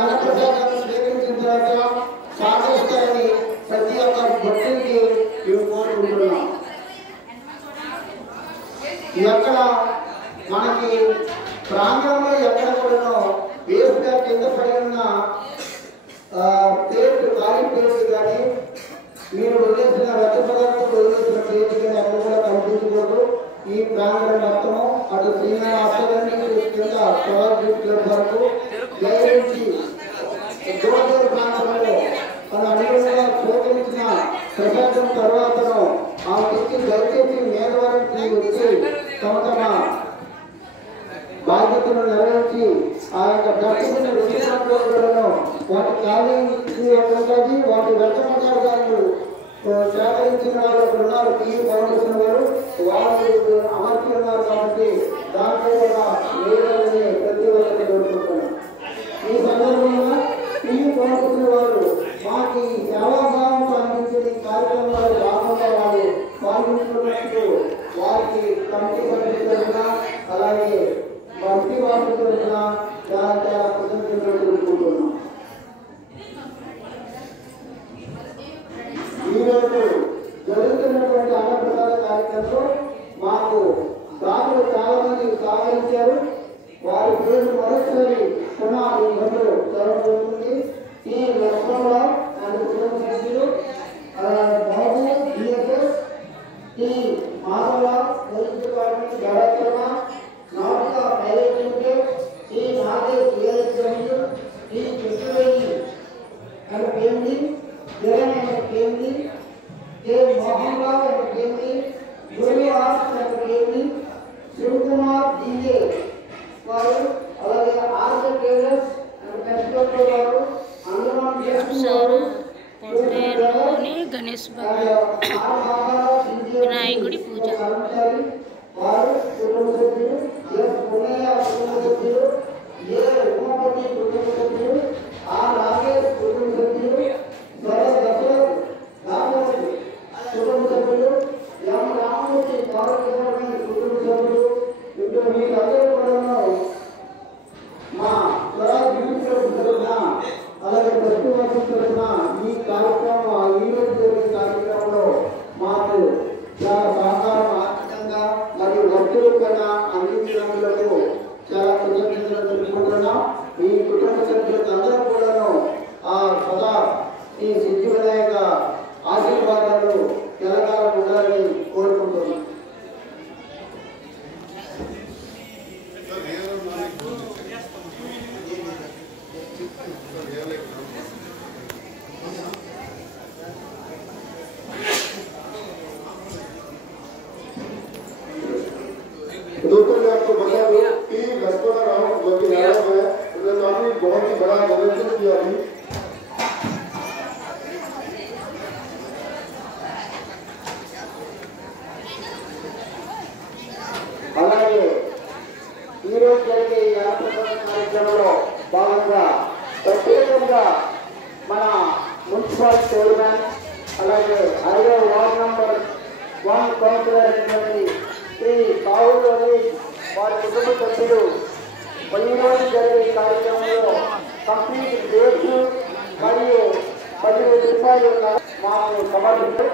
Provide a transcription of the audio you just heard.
అన్నప్రసాదాన్ని స్వీకరించిన తర్వాత సాధిస్తారని ప్రతి ఒక్క భక్తుడికి మేము కోరుకుంటున్నాం. ఎక్కడ మనకి ప్రాంగణంలో ఎక్కడ కూడా వేసుగా కింద పడి ఉన్న ప్లేట్ ఖాళీ ప్లేట్ కానీ మీరు వదిలేసిన రద్ద పదార్థాలు వదిలేసిన ప్లేట్ కానీ అక్కడ కూడా కనిపించకూడదు. ఈ ప్రాంగణం మొత్తము అటు శ్రీనివాస కింద వరకు దయచేసి గోదావరి ప్రాంతంలో తన అనుగుణంగా స్వీకరించిన ప్రసాదం తర్వాతను ఆ వ్యక్తి దయచేసి మేధవారికి వచ్చి తమ తమ బాధ్యతను నెరవేర్చి ఆ యొక్క దర్శకుని రుచికలను వాటి ఖాళీ వాటి వ్యర్థ పదార్థాలను సేకరించిన వాళ్ళు అక్కడ ఉన్నారు. టీవీ ఫౌండేషన్ వాళ్ళు అమర్చి ఉన్నారు కాబట్టి దాంట్లో కూడా లేదని ప్రతి ఒక్కరికి కోరుకుంటున్నాం. ఈ సందర్భంగా టీవీ ఫౌండేషన్ వారు మాకు సేవాభావంతో అందించిన ఈ కార్యక్రమంలో భాగంగా వాళ్ళు పాల్గొంటున్నట్టు వారికి కమిటీ సభ్యుల తరఫున అలాగే భక్తి వారి తరఫున చాలా చాలా కృతజ్ఞతలు తెలుపుకుంటున్నాం. ఈరోజు జరుగుతున్నటువంటి అన్నప్రసాద కార్యక్రమంలో మాకు దాదులు చాలా మంది సహకరించారు. వారి పేరు మరొకసారి పునః జరుగుతుంది. ఈ లక్ష్మణరావు అండ్ కుటుంబ సభ్యులు బాబు డిఎస్ఎస్ ఈ మాధవరావు పోలీస్ డిపార్ట్మెంట్ డైరెక్టర్ నాటక ప్రైవేట్ లిమిటెడ్ ఈ నాగేష్ ఏఎస్డబ్ల్యూ ఈ కృష్ణవేణి అండ్ కేంద్రి జగన్ అండ్ కేంద్రి కే మోహన్ రావు అండ్ కేంద్రి గురు ఆర్ట్స్ అండ్ కేంద్రి శివకుమార్ డిఏ వారు అలాగే ఆర్ట్ ట్రేడర్స్ అండ్ ఫెస్టివల్ వారు అందరం చేస్తున్నారు. గణేష్ వినాయకుడి పూజ వారు కుటుంబ సభ్యులు పునయ్య కుటుంబ సభ్యులు ఉమాపతి కుటుంబ సభ్యులు రాకేష్ కుటుంబ సభ్యులు దశరథ్ రామూర్తి కుటుంబ సభ్యులు రామూర్తి పార్వతీ కుటుంబ సభ్యులు ఇప్పుడు మీరందరూ కూడా మా స్వరాజ్ యూత్ తరఫున అలాగే ప్రతివాసం తరఫున ఈ కార్యక్రమం ఈరోజు జరిగే కార్యక్రమంలో మాకు చాలా సహకారం ఆర్థికంగా మరియు భక్తులు కన్నా అందించడంలో చాలా కృతజ్ఞతలు తెలుపుకుంటున్నాం. ఈ కుటుంబ సభ్యులకు అందరూ కూడాను ఆ సదా ఈ సిద్ధి వినాయక ఆశీర్వాదాలు తెలంగాణ ఉండాలని కోరుకుంటున్నాం. दोस्तों मैं आपको बता दूं कि लक्ष्मण राव जो कि नायक है उन्होंने काफी बहुत ही बड़ा प्रदर्शन किया अभी। అలాగే ఈరోజు జరిగే ఈ అన్నప్రసాద కార్యక్రమంలో భాగంగా ప్రత్యేకంగా మన మున్సిపల్ చైర్మన్ అలాగే 5వ వార్డు నంబర్ 1 కౌన్సిలర్ అయినటువంటి శ్రీ కావులు వారి కుటుంబ సభ్యులు ఈరోజు జరిగే కార్యక్రమంలో కంప్లీట్ డేట్స్ మరియు 10,000 రూపాయలు మాకు సమర్పించారు.